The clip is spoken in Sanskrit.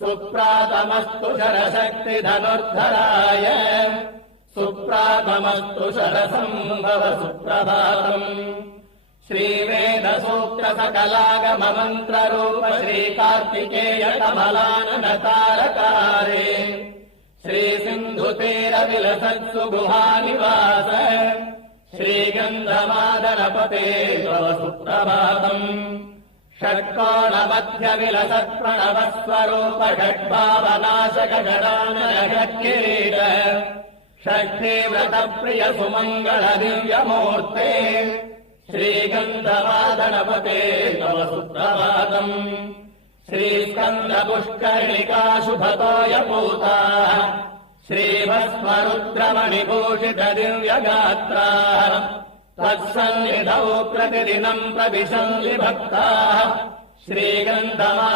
सुप्रातमस्तु शरशक्तिधनुर्धराय सुप्रातमस्तु शरसम्भव सुप्रभातम् श्रीवेदसूक्तसकलागममन्त्ररूप श्रीकार्तिकेय कमलाननतारकारे श्रीसिन्धुतीरविलसत्सु गुहानिवास श्रीगन्धमादनपते तव सुप्रभातम् षट्कोणमध्यविलसत्प्रणवस्वरूप षड्भावनाशक षडाननषट्किरीट षष्ठीव्रतप्रिय सुमङ्गल दिव्यमूर्ते श्रीगन्धमादनपते तव सुप्रभातम् श्रीस्कन्दपुष्करिणिका शुभतोयपूताः श्रीभस्मरुद्रमणिभूषित दिव्यगात्राः तत्सन्निधौ प्रतिदिनम् प्रविशन्ति भक्ताः श्रीगन्धमा